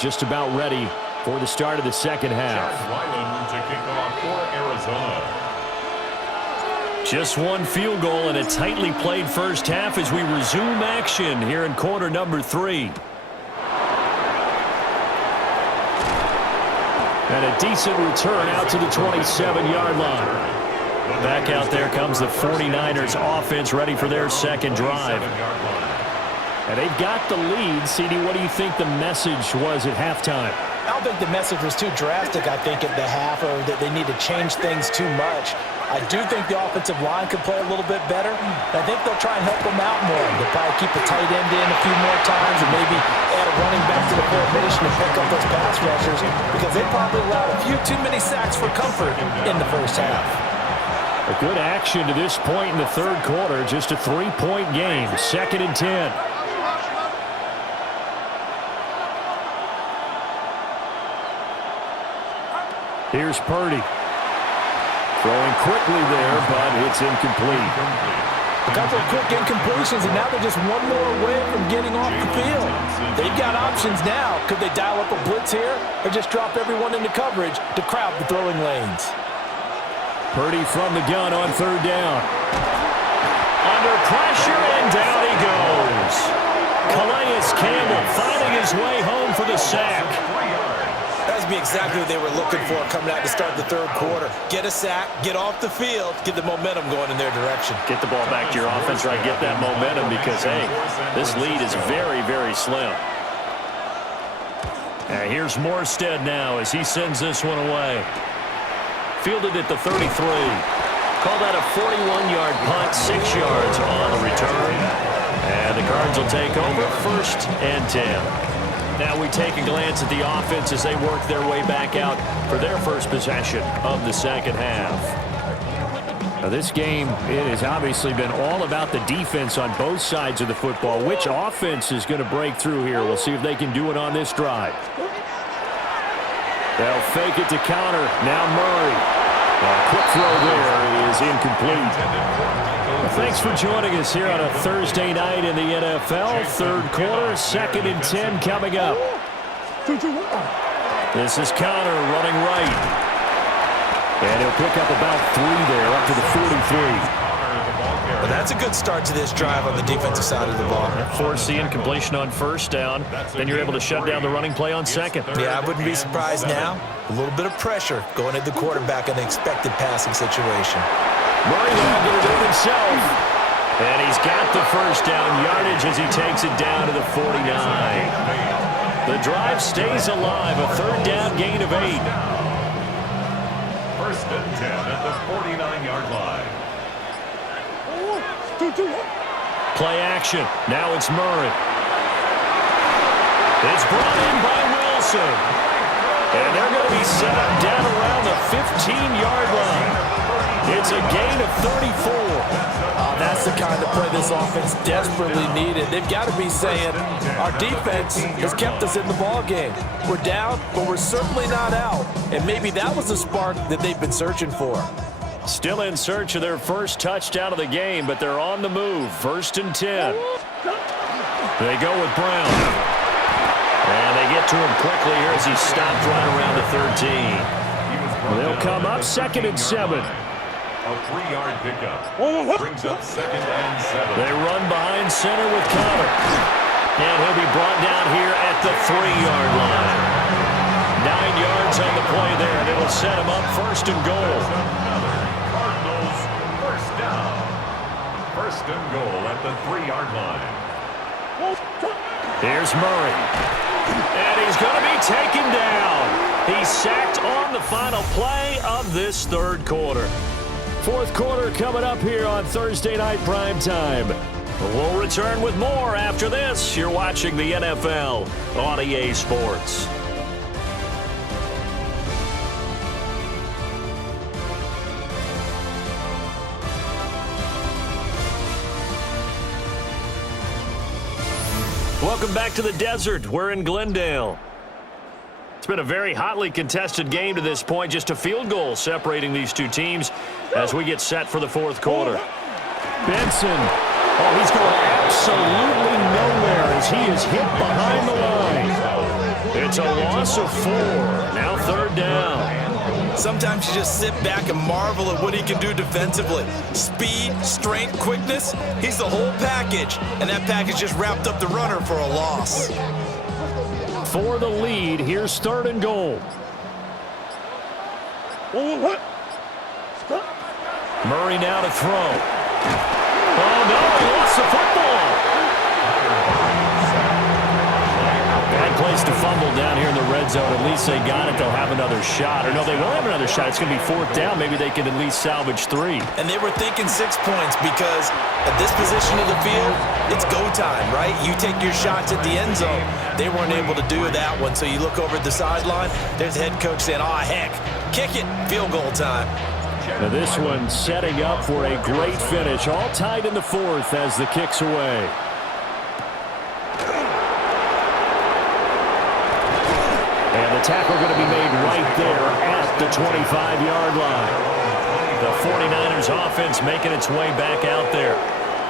just about ready for the start of the second half. To kick off for Arizona. Just one field goal and a tightly played first half as we resume action here in quarter number 3. And a decent return out to the 27-yard line. Back out there comes the 49ers offense ready for their second drive. And they've got the lead. CD, what do you think the message was at halftime? I don't think the message was too drastic, I think, at the half, or that they need to change things too much. I do think the offensive line could play a little bit better. I think they'll try and help them out more. They'll probably keep the tight end in a few more times and maybe add a running back to the formation to pick up those pass rushers because they probably allowed a few too many sacks for comfort in the first half. A good action to this point in the third quarter. Just a 3-point game. 2nd and 10. Here's Purdy. Throwing quickly there, but it's incomplete. A couple of quick incompletions, and now they're just one more away from getting off the field. They've got options now. Could they dial up a blitz here or just drop everyone into coverage to crowd the throwing lanes? Purdy from the gun on 3rd down. Under pressure, and down he goes. Calais Campbell finding his way home for the sack. That would be exactly what they were looking for coming out to start the third quarter. Get a sack, get off the field, get the momentum going in their direction. Get the ball back to your offense, right? Get that momentum because, hey, this lead is very, very slim. And here's Morstead now as he sends this one away. Fielded at the 33. Call that a 41-yard punt, 6 yards on the return. And the Cards will take over 1st and 10. Now we take a glance at the offense as they work their way back out for their first possession of the second half. Now this game, it has obviously been all about the defense on both sides of the football. Which offense is going to break through here? We'll see if they can do it on this drive. They'll fake it to counter. Now Murray. A quick throw there is incomplete. Well, thanks for joining us here on a Thursday night in the NFL. Third quarter, 2nd and 10 coming up. This is Connor running right. And he'll pick up about 3 there, up to the 43. Well, that's a good start to this drive on the defensive side of the ball. Force the incompletion on 1st down. Then you're able to shut down the running play on 2nd. Yeah, I wouldn't be surprised now. A little bit of pressure going at the quarterback in an expected passing situation. Murray now going to do it himself. And he's got the 1st down yardage as he takes it down to the 49. The drive stays alive. A 3rd down gain of 8. 1st and 10 at the 49-yard line. Play action. Now it's Murray. It's brought in by Wilson. And they're going to be set up down around the 15-yard line. It's a gain of 34. That's the kind of play this offense desperately needed. They've got to be saying, our defense has kept us in the ballgame. We're down, but we're certainly not out. And maybe that was the spark that they've been searching for. Still in search of their first touchdown of the game, but they're on the move. 1st and 10. They go with Brown. And they get to him quickly here as he stopped right around the 13. They'll come up 2nd and 7. A 3-yard pickup brings up 2nd and 7. They run behind center with Connor. And he'll be brought down here at the 3-yard line. 9 yards on the play there, and it'll set him up 1st and goal. Cardinals 1st down. 1st and goal at the 3-yard line. Here's Murray. And he's going to be taken down. He's sacked on the final play of this third quarter. 4th quarter coming up here on Thursday Night Primetime. We'll return with more after this. You're watching the NFL on EA Sports. Welcome back to the desert. We're in Glendale. It's been a very hotly contested game to this point. Just a field goal separating these two teams as we get set for the 4th quarter. Benson. Oh, he's going absolutely nowhere as he is hit behind the line. It's a loss of 4. Now 3rd down. Sometimes you just sit back and marvel at what he can do defensively. Speed, strength, quickness, he's the whole package. And that package just wrapped up the runner for a loss. For the lead, here's 3rd and goal. Murray now to throw. Oh, no, he lost the football. Bad place to fumble down here in the red zone. At least they got it. They'll have another shot. Or no, they won't have another shot. It's going to be 4th down. Maybe they can at least salvage 3. And they were thinking 6 points because at this position of the field, it's go time, right? You take your shots at the end zone. They weren't able to do that one. So you look over at the sideline, there's the head coach saying, oh, heck, kick it, field goal time. Now this one setting up for a great finish. All tied in the 4th as the kick's away. And the tackle going to be made right there at the 25-yard line. The 49ers offense making its way back out there.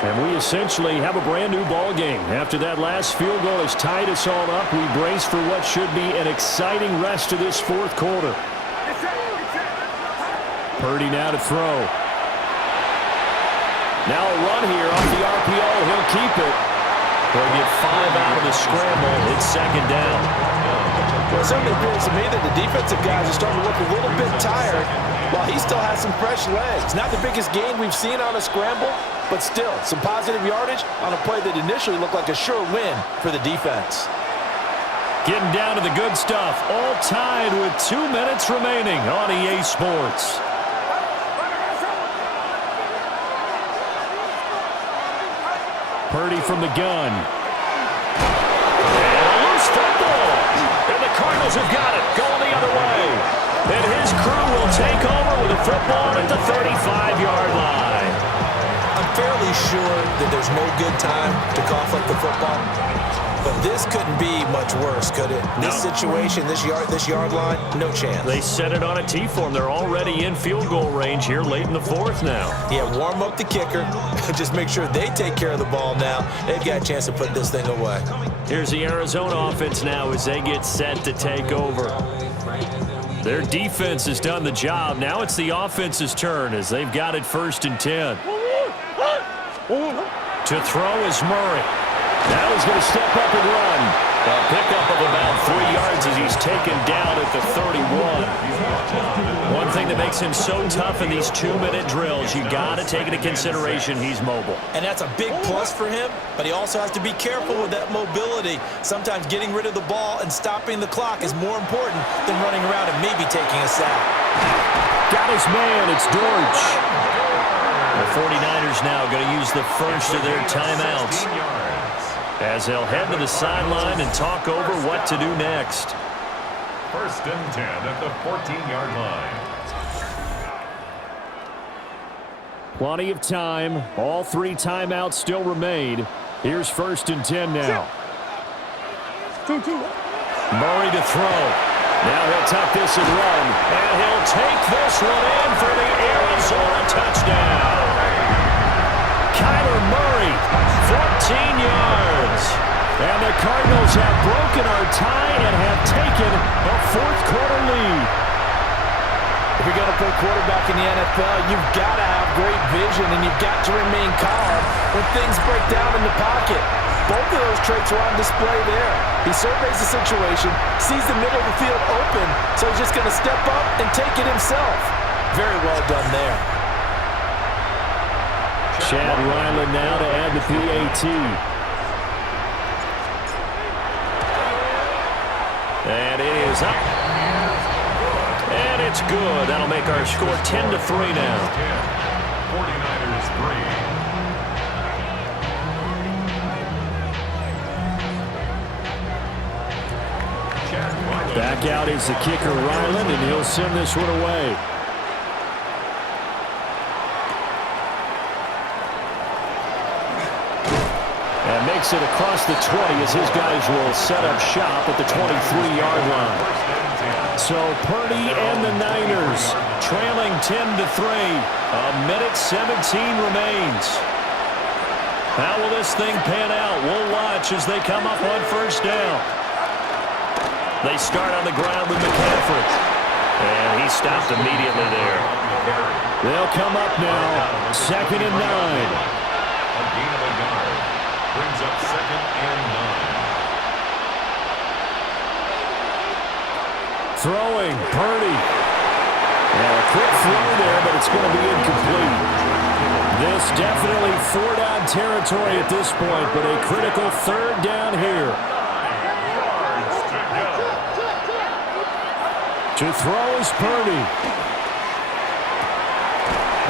And we essentially have a brand new ball game. After that last field goal has tied us all up, we brace for what should be an exciting rest of this 4th quarter. Purdy now to throw. Now a run here off the RPO. He'll keep it. They'll get 5 out of the scramble. It's 2nd down. Well, it certainly appears to me that the defensive guys are starting to look a little bit tired while he still has some fresh legs. Not the biggest gain we've seen on a scramble, but still some positive yardage on a play that initially looked like a sure win for the defense. Getting down to the good stuff. All tied with 2 minutes remaining on EA Sports. Purdy from the gun. And a loose football. And the Cardinals have got it. Going the other way. And his crew will take over with a football at the 35-yard line. I'm fairly sure that there's no good time to cough up the football. But this couldn't be much worse, could it? No. This situation, this yard line, no chance. They set it on a T for him. They're already in field goal range here late in the 4th now. Yeah, warm up the kicker. Just make sure they take care of the ball now. They've got a chance to put this thing away. Here's the Arizona offense now as they get set to take over. Their defense has done the job. Now it's the offense's turn as they've got it 1st and 10. To throw is Murray. Now he's going to step up and run. A pickup of about 3 yards as he's taken down at the 31. One thing that makes him so tough in these 2-minute drills, you got to take into consideration he's mobile. And that's a big plus for him, but he also has to be careful with that mobility. Sometimes getting rid of the ball and stopping the clock is more important than running around and maybe taking a sack. Got his man. It's Dortch. The 49ers now going to use the first of their timeouts as they'll head to the sideline and talk over what to do next. 1st and 10 at the 14-yard line. Plenty of time. All 3 timeouts still remain. Here's 1st and 10 now. Murray to throw. Now he'll tuck this and run. And he'll take this one in for the Arizona touchdown. Kyler Murray, 14 yards. And the Cardinals have broken our tie and have taken a 4th quarter lead. If you're going to play quarterback in the NFL, you've got to have great vision and you've got to remain calm when things break down in the pocket. Both of those traits are on display there. He surveys the situation, sees the middle of the field open, so he's just going to step up and take it himself. Very well done there. Chad Ryland now to add the PAT. And it is up. And it's good. That'll make our score 10-3 now. 49ers 3. Back out is the kicker, Ryland, and he'll send this one away. And makes it across the 20 as his guys will set up shop at the 23-yard line. So Purdy and the Niners trailing 10-3. A minute 17 remains. How will this thing pan out? We'll watch as they come up on 1st down. They start on the ground with McCaffrey. And he stopped immediately there. They'll come up now. 2nd and 9. A gain of a yard. Brings up 2nd and 9. Throwing, Purdy. And a quick throw there, but it's going to be incomplete. This definitely 4-down territory at this point, but a critical 3rd down here. To throw is Purdy.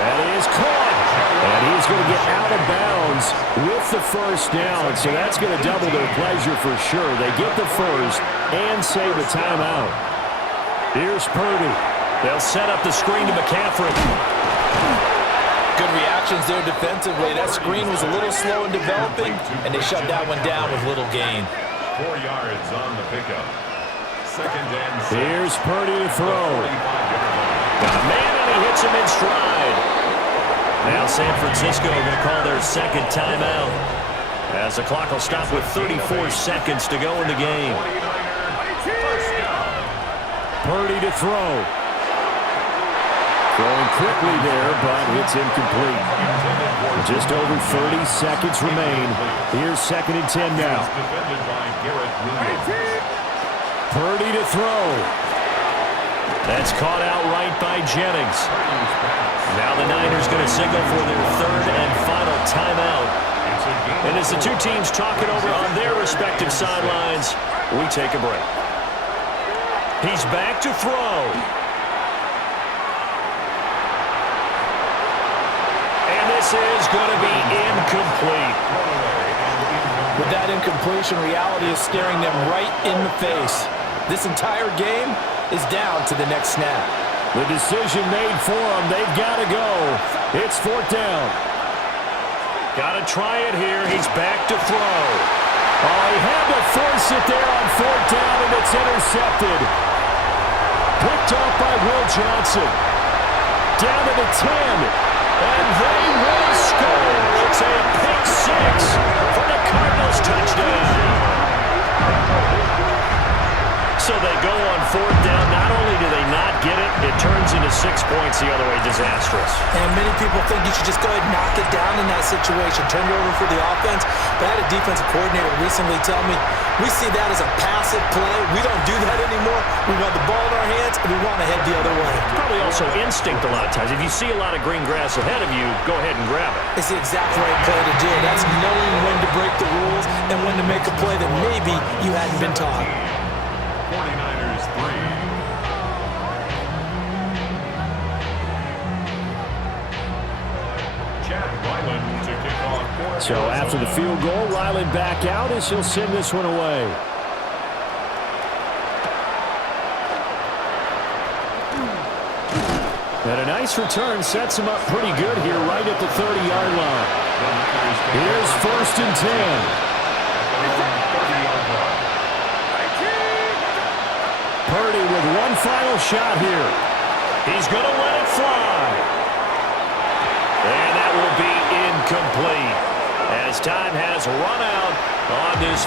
That is caught. And he's going to get out of bounds with the 1st down. So that's going to double their pleasure for sure. They get the 1st and save the timeout. Here's Purdy. They'll set up the screen to McCaffrey. Good reactions there defensively. That screen was a little slow in developing, and they shut that one down with little gain. 4 yards on the pickup. 2nd and 6. Here's Purdy to throw. Got a man, and he hits him in stride. Now San Francisco going to call their 2nd timeout, as the clock will stop with 34 seconds to go in the game. Purdy to throw. Throwing quickly there, but it's incomplete. Just over 30 seconds remain. Here's 2nd and 10 now. Purdy to throw. That's caught out right by Jennings. Now the Niners going to signal for their 3rd and final timeout. And as the two teams talk it over on their respective sidelines, we take a break. He's back to throw. And this is going to be incomplete. With that incompletion, reality is staring them right in the face. This entire game is down to the next snap. The decision made for them. They've got to go. It's 4th down. Got to try it here. He's back to throw. Oh, he had to force it there on 4th down, and it's intercepted. Picked off by Will Johnson. Down to the 10. And they will score. It's a pick 6 for the Cardinals touchdown. So they go on 4th down. Not only do they not get it, it turns into 6 points the other way. Disastrous. And many people think you should just go ahead and knock it down in that situation. Turn it over for the offense. But I had a defensive coordinator recently tell me, we see that as a passive play. We don't do that anymore. We want the ball in our hands, and we want to head the other way. Probably also instinct a lot of times. If you see a lot of green grass ahead of you, go ahead and grab it. It's the exact right play to do. That's knowing when to break the rules and when to make a play that maybe you hadn't been taught. 49ers 3. So after the field goal, Ryland back out as he'll send this one away. And a nice return sets him up pretty good here right at the 30-yard line. Here's 1st and 10. Purdy with one final shot here. He's going to let it fly. And that will be incomplete, as time has run out on this